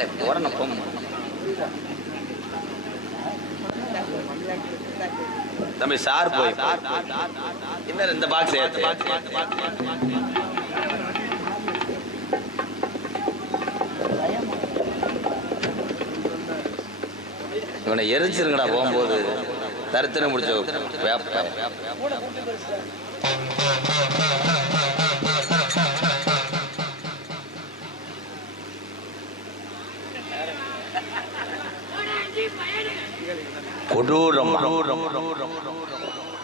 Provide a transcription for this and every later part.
ஏலே போறன போம் தம்பி சார் போய் இன்னும் இந்த பாக்ஸ் ஏத்து. இவனை எரிச்சிருங்கடா போகும்போது. தருத்தனை முடிச்ச வேப்ப. கொடூரம்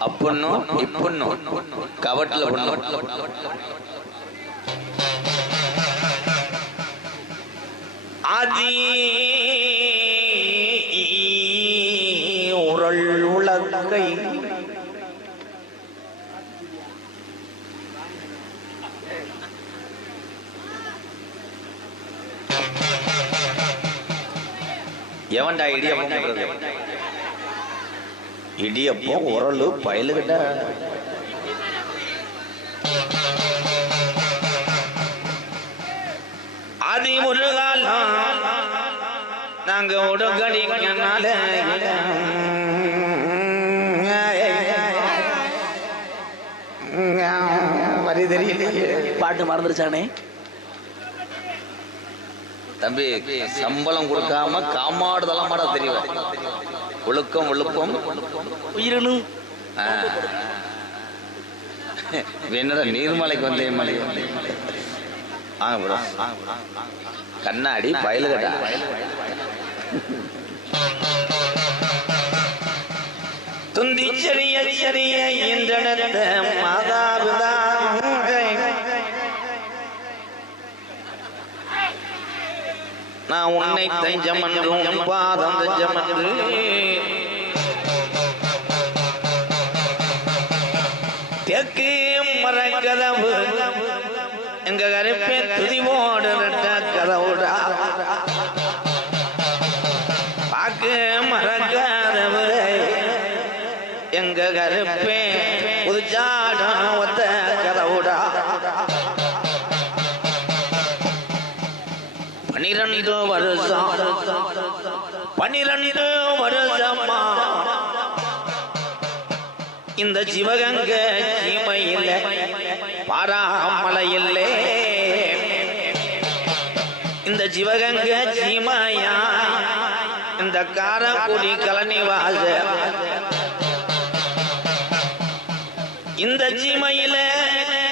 அப்புன்னும் இப்புன்னும் கவட்டில் பண்ணும் ஆதி உரள் உலகை எவன்டா இடியப்பம் பண்றது? இடியப்பம் உரலு பயலுகிட்ட ஆதி முருகாலம் நாங்க உடகடிக்கனால வரி தெரியலையே. பாட்டு மறந்துருச்சானே? தம்பி சம்பளம் கொடுக்காம காமாடுதெல்லாம் மாட தெரியும் ஒழுக்கம் ஒழுக்கம் உயிரினும். என்னடா நீர்மலைக்கு வந்தேன் மலை. ப்ரோ. கண்ணாடி பயலுகட்டா துந்தி சரிய சரிய என்றனத்த மாதாபிதா. நான் உன்னை தஞ்சம் என்றும் பாதம் தஞ்சம் என்று தெற்கு மரக்கதவு எங்க கருப்பே துதிவோடு நட்ட இந்த சிவகங்க சீமையில் பாராமலையில்லே இந்த சிவகங்க சீமையா இந்த காரக்குடி கலனிவாச இந்த சீமையில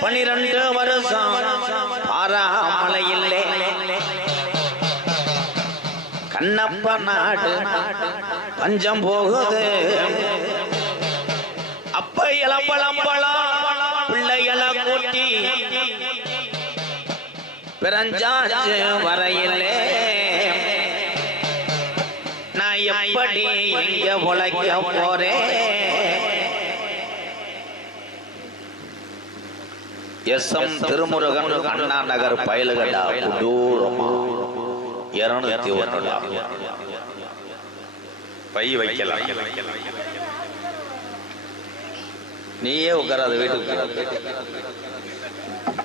பனிரெண்டு வருஷம் பாராமலையில்லே கண்ணப்ப நாடு பஞ்சம் போகுது. அப்ப இளம்பளம்பளம் பிள்ளைகள கூட்டி. பிறஞ்சாச்சு வரையிலே. நான் எப்படி இங்க உழைக்க போறேன்? எஸ் எம் திருமுருகன் அண்ணா நகர் பயலுகடா தூரமா இருநூத்தி ஒன்று பை வைக்கலாம். நீயே உட்காராத வீட்டுக்கு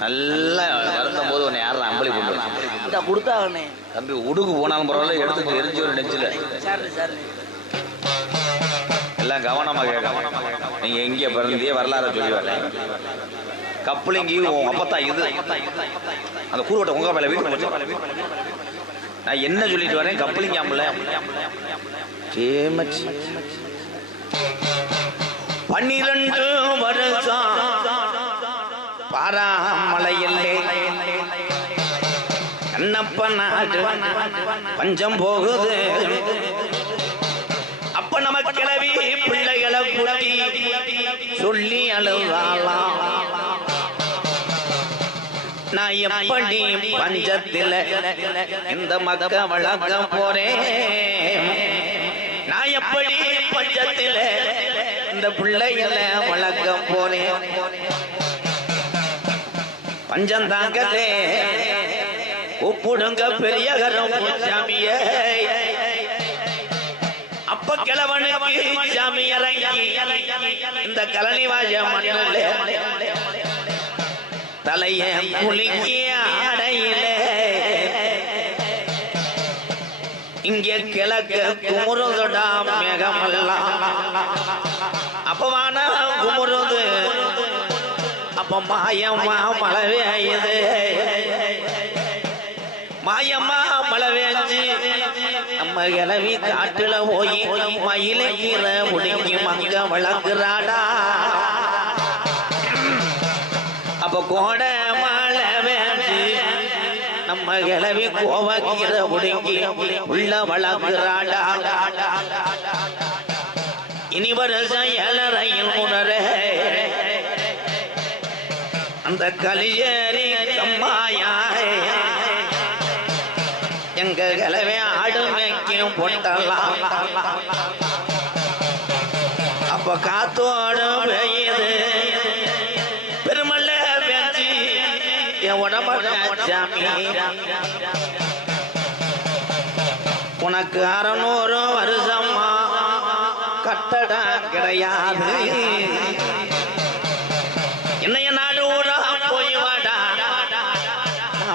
நல்லா வருத்தும் போது உன்னை யாரும் அம்பளி பண்ணுவேன் இந்த கொடுத்தாங்கண்ணே தம்பி உடுக்கு போனாலும் பரவாயில்ல எடுத்து எரிஞ்சு ஒரு நெஞ்சில. எல்லாம் கவனமா கேட்க. நீங்க எங்கே பிறந்தே வரலாறு சொல்லி வரேன் கப்பலிங்கி உன் அப்பத்தா இது. அந்த கூறுவட்ட உங்க மேல வீட்டு நான் என்ன சொல்லிட்டு வரேன்? கப்பலிங்காமல சேமச்சு பன்னிரண்டு வருஷம் பாராமலையில்லே கண்ணப்ப நாடு பஞ்சம் போகுது. அப்ப நம்ம கிளவி பிள்ளைகளை குட்டி சொல்லி அழுவாலாம் நான் எப்படி பஞ்சத்தில் இந்த மக்க வளர்க்க போறேன்? நான் எப்படி பஞ்சத்தில் இந்த பிள்ளைகள வளர்க்க போனேன் பஞ்சம் தாங்கலே ஒப்புடுங்க பெரிய சாமிய அப்ப கிழவனுக்கு சாமி இறங்கி இந்த கலனி வாஜ மண்ணில் தலைய குலுக்கி அடையிலே இங்கே கிழக்கு குமுறுதுடா மேகமல்லாம். அப்பவான குமுறுது. அப்ப மாயம்மா மழை பெய்யுது மாயம்மா மழை பெய்ஞ்சு நம்ம கிளவி காட்டுல போய் மயில கீரை முடிங்கி மங்க வளர்க்கிறாடா. அப்ப கோட மழை பெய்ஞ்சு நம்ம கிளவி கோவக்கீரை முடிங்கி உள்ள வளர்க்குறாடா. இனி செயலறையில் உணர. அந்த கலியேறி கம்மாயாய் எங்க கிளவே ஆடு பொட்டலாம். அப்ப காத்தோடு பெய்யுது. பெருமல்ல பேச்சு என் உடம்பு உனக்கு அறநூறு வருஷமா. கட்டடம் கிடையாது. என்னைய நாடு ஊரா போய் வாடா.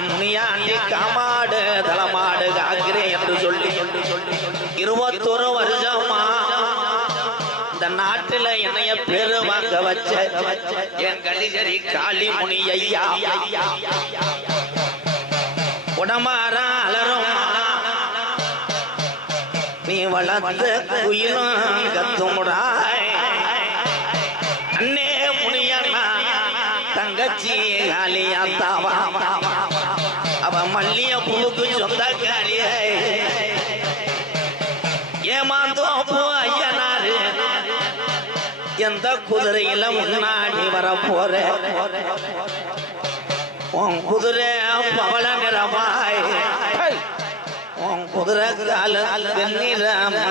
முனியாண்டி காமாடு தளமாடு காக்கிறேன் என்று சொல்லி இருபத்தொரு வருஷமா இந்த நாட்டுல என்னைய பேரு வாங்க வச்ச என் கலிஜரி காளி முனி ஐயா உடமாற வளர்த்த குயிலும் கத்துமுடாய் அண்ணே புனியண்ணா தங்கச்சி காலியா தாவா. அவ மல்லிய பூக்கு சொந்த காலிய ஏமாந்தோ ஏமாந்தோப்பு ஐயனாரு. எந்த குதிரையில முன்னாடி வர போற உன் குதிரை பவள நிறமாய். குதிரை கால வெண்ணிறமா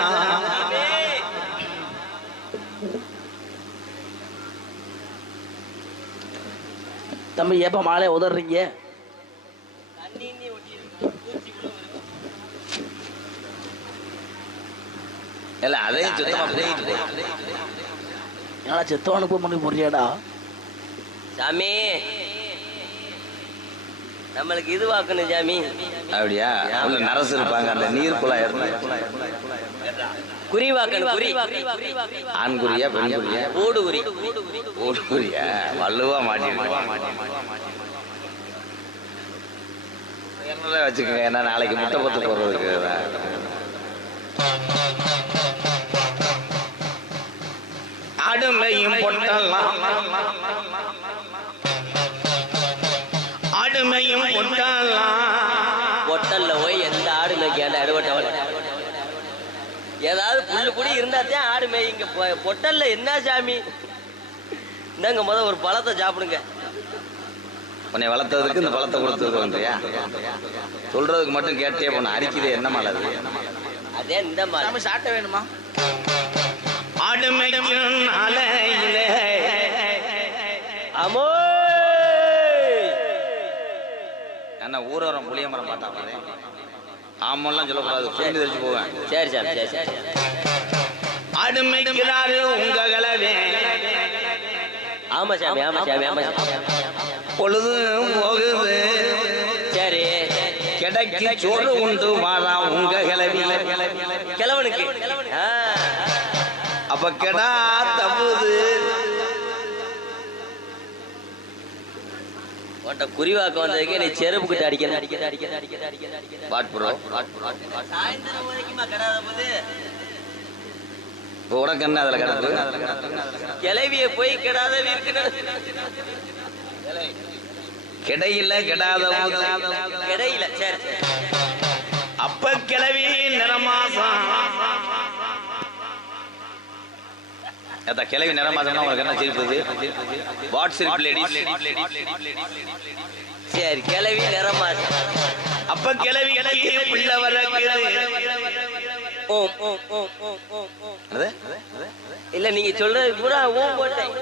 தம்பி எப்ப மாலை உதறீங்க இல்ல அதையும் சுத்தமா போயிட்டு ஏன்னா செத்தவனு போய் பண்ணி போறியாடா சாமி. நம்மளுக்கு இது வாக்கணும் சாமி. அப்படியா? உள்ள நரசு இருப்பாங்க அந்த நீர் குழாய் இருந்து. குறி. ஆண் குறியா பெண் குறியா ஓடு குறி ஓடு குறியா வள்ளுவா என்னல வச்சுக்கோங்க ஏன்னா நாளைக்கு முட்டை பத்து போடுறதுக்கு ஆடுமையும் பொட்டலாம். இங்க பொட்டல்ல என்ன சாமி? இந்தாங்க முத ஒரு பழத்தை சாப்பிடுங்க. உன்னை வளர்த்ததுக்கு இந்த பழத்தை கொடுத்தது வந்துயா? சொல்றதுக்கு மட்டும் கேட்டே போன அரிக்குது என்ன மலை அது? அதே இந்த மாதிரி சாமி சாட்ட வேணுமா? ஆடுமைக்கும் அலையிலே அமோ! என்ன ஊரோரம் புளிய மரம் பார்த்தாங்களே ஆமெல்லாம் சொல்லக்கூடாது தெரிஞ்சு போவேன். சரி சாமி சரி சரி. ஆடுமைக்கிறாரு உங்க கலவே ஆமா சாமி ஆமா சாமி ஆமா பொழுது போகுது. சரி. கிடைக்கு சோறு உண்டு வாழா உங்க கிளவி கிழவனுக்கு. அப்ப கெடா தப்புது உன்கிட்ட குறிவாக்க வந்ததுக்கு நீ செருப்பு கிட்ட அடிக்கிறது அடிக்கிறது அடிக்கிறது அடிக்கிறது அடிக்கிறது அடிக்கிறது வாட் ப்ரோ? சாயந்தரம் வரைக்குமா கடாத போது இப்போ உனக்கு என்ன அதுல கிடக்கு கிளவிய போய் கெடாத கிடையில கெடாத. கிடையில சரி அப்ப கிளவி நிறமாசம் அதான் கிளவி நிறமாசம்னா உங்களுக்கு என்ன சிரிப்புது வாட் சிரிப்பு லேடிஸ் சரி கிளவி நிறமா அப்ப கிளவி பிள்ளை வரக்குது ஓம்? இல்ல நீங்க சொல்றது பூரா ஓம் போட்டேன்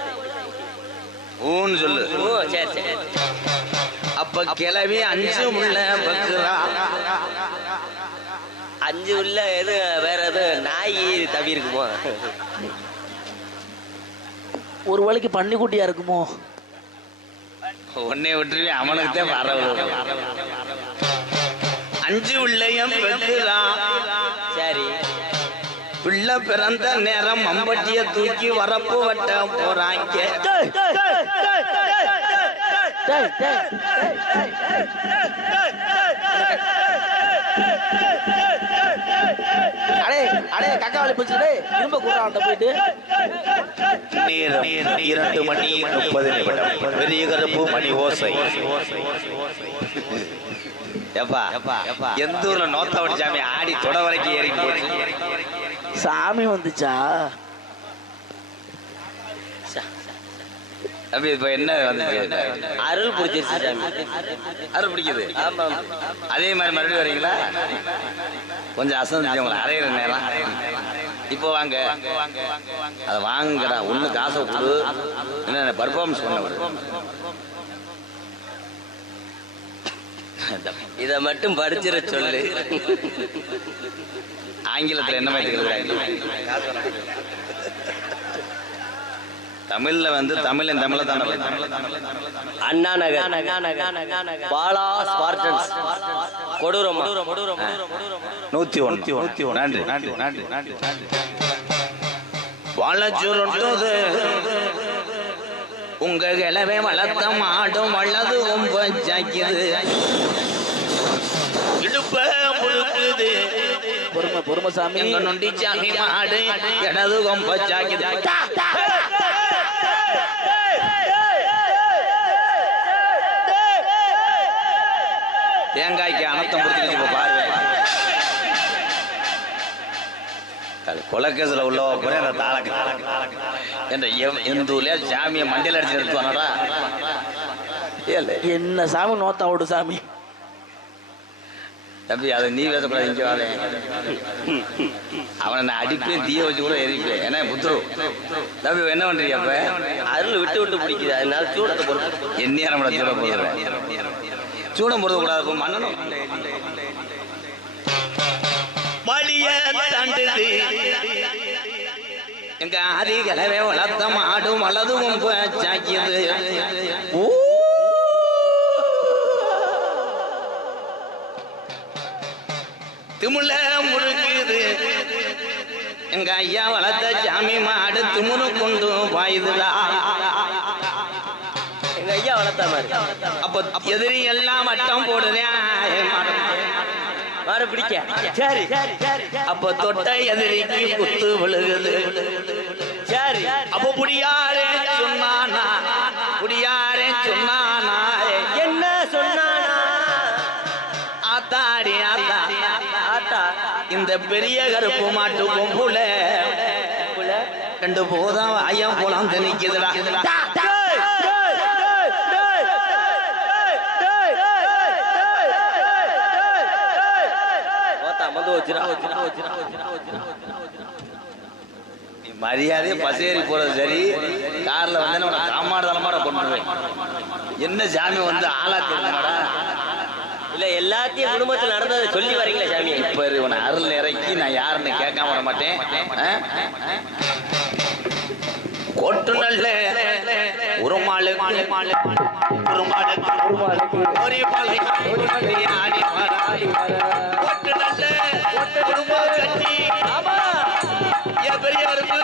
ஊன்னு சொல்லு. ஓ சரி சரி. அப்ப கிளவி அஞ்சு முள்ள பக்குறா அஞ்சு உள்ள எது வேற எது? நாய் தவி இருக்குமோ? ஒரு வழிக்கு பன்னிக்குட்டியா இருக்குமோ? உன்னை விட்டுருவேன் அவனுக்கு தான் வரவு. அஞ்சு உள்ளையும் பெற்றுதான் சரி பிள்ளை பிறந்த நேரம் மம்பட்டிய தூக்கி வரப்பு வட்ட போறாங்க. அடே அடே கக்கா வலி போச்சு டேய் இரும்ப கூடாண்ட போயிட்டு. நேரம் இரண்டு மணி முப்பது நிமிடம். பெரிய கருப்பு மணி ஓசை. எப்பா எந்த ஊர்ல நோத்தவடி சாமி ஆடி தொட வரைக்கும் ஏறி சாமி வந்துச்சா? இப்ப என்ன வந்து அருள் பிடிச்சிருச்சு சாமி. அருள் பிடிக்குது. அதே மாதிரி மறுபடியும் வரீங்களா? கொஞ்சம் அசந்து உங்களை அரையிற நேரம். இப்போ வாங்க. அதை வாங்குடா. ஒண்ணு காசை கொடு. என்ன பர்ஃபார்மன்ஸ் பண்ண. இத மட்டும் படிச்சிட சொல்லு. ஆங்கிலத்துல என்ன மாதிரி தமிழ்ல வந்து தமிழன் தமிழ தானே அண்ணா நகர். பாலா ஸ்பார்டன்ஸ். கொடூரம். நூத்தி ஒன்று நூத்தி ஒன்று நன்றி நன்றி நன்றி நன்றி வாழச்சுருட்டது உங்க கிளவே வளர்த்த மாடும் வள்ளது ரொம்ப ஜாக்கியது பொறுமை பொறுமை சாமி எங்க நொண்டி சாமி மாடு இடது கொம்ப ஜாக்கியது தேங்காய்க்கு அனத்தம் பிடிச்சிருச்சு இப்ப பாருங்க கொலக்கேசில் உள்ள போறேன் அந்த தாளக்கு என்ற ஊர்லயா சாமியை மண்டையில் அடிச்சு நிறுத்துவானடா ஏலே என்ன சாமி நோத்தா விடு சாமி தம்பி அதை நீ பேசக்கூடாது இங்கே வாழ அவனை நான் அடிப்பேன் தீய வச்சு கூட எரிப்பேன். ஏன்னா புத்துரு தம்பி என்ன பண்றீங்க அப்ப? அருள் விட்டு விட்டு பிடிக்குது அதனால சூடத்தை பொறுத்து என் நேரம் கூட சூட போடுறேன் சூடம் போடுறது கூடாது இப்ப மன்னனும் எங்க ஆதிகளவே வளர்த்த மாடும் வலதும் சாக்கியது திமுல முழுக்குது எங்க ஐயா வளர்த்த சாமி மாடு திமுரு கொண்டு பாயுதுடா. எங்க ஐயா வளர்த்த மாதிரி அப்ப எதிரி எல்லாம் வட்டம் போடுறேன் வர பிடிக்க. சரி. அப்ப தொட்ட எதிரிக்கு குத்து விழுகுது. சரி. அப்ப புடியாரே சொன்னானா? புடியாரே சொன்னானா பெரிய கருப்பு மாட்டு கொம்புல. ரெண்டு போதும் ஐயம் போலாம் நிக்குதுடா. மரியாதையை பசேரி போறது சரி கார்ல வந்து தலைமாட கொண்டுருவேன் என்ன சாமி வந்து ஆளா இல்ல எல்லாத்தையும் குடும்பத்துல நடந்ததை சொல்லி வரீங்களா சாமி. இப்ப இவனை அருள் இறக்கி நான் யாருன்னு கேட்காம வர மாட்டேன். கொட்டு நல்ல உருமாளு உருமாளு ஒரு மாலை ஆடி வரா. கொட்டு நல்ல கட்டி என் பெரிய ஒரு வள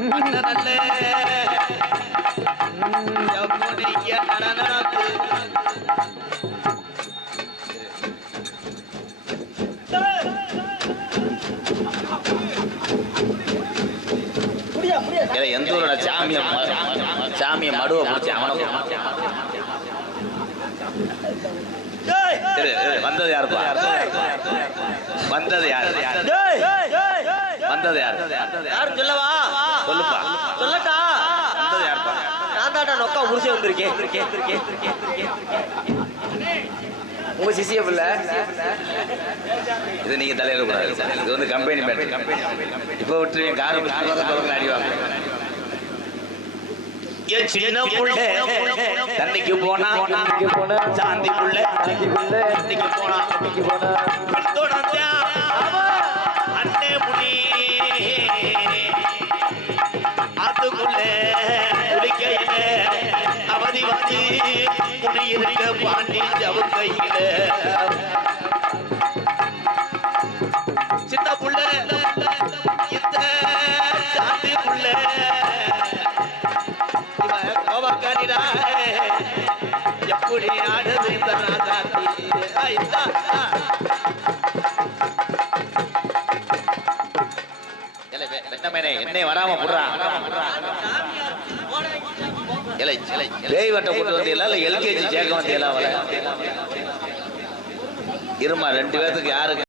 சாமி நல்ல சாமிய சாமிய மடுவை பிடிச்சி அவனை வந்தது யாருப்பா? வந்தது யாரு? வந்தது யாரு? யாரும் சொல்லவா? சொல்லுப்பா. சொல்லட்டா? வந்தது யாருப்பா? நான் நொக்கா முடிச்சு வந்திருக்கேன். உங்க சிசிய பிள்ளை? இது நீங்க தலையிட கூடாது இது வந்து கம்பெனி பேட்டரி இப்போ விட்டுருவீங்க. கார் அடிவாங்க. சின்ன புள்ள தண்ணிக்கு போனா இங்க போன சாந்தி புள்ள இங்குள்ள தண்ணிக்கு போனா இங்க போன பின்தொடர்ந்தா அண்ணே முடி அதுக்குள்ள குடிக்கையில அவதி வந்து குடியிருக்க பாண்டி ஜவுக்கையில. என்னை வராம பேய் கொண்டு வந்தீங்களா இல்ல எல்கேஜி சேர்க்க வந்தீங்களா இருமா ரெண்டு பேத்துக்கு யாருக்கு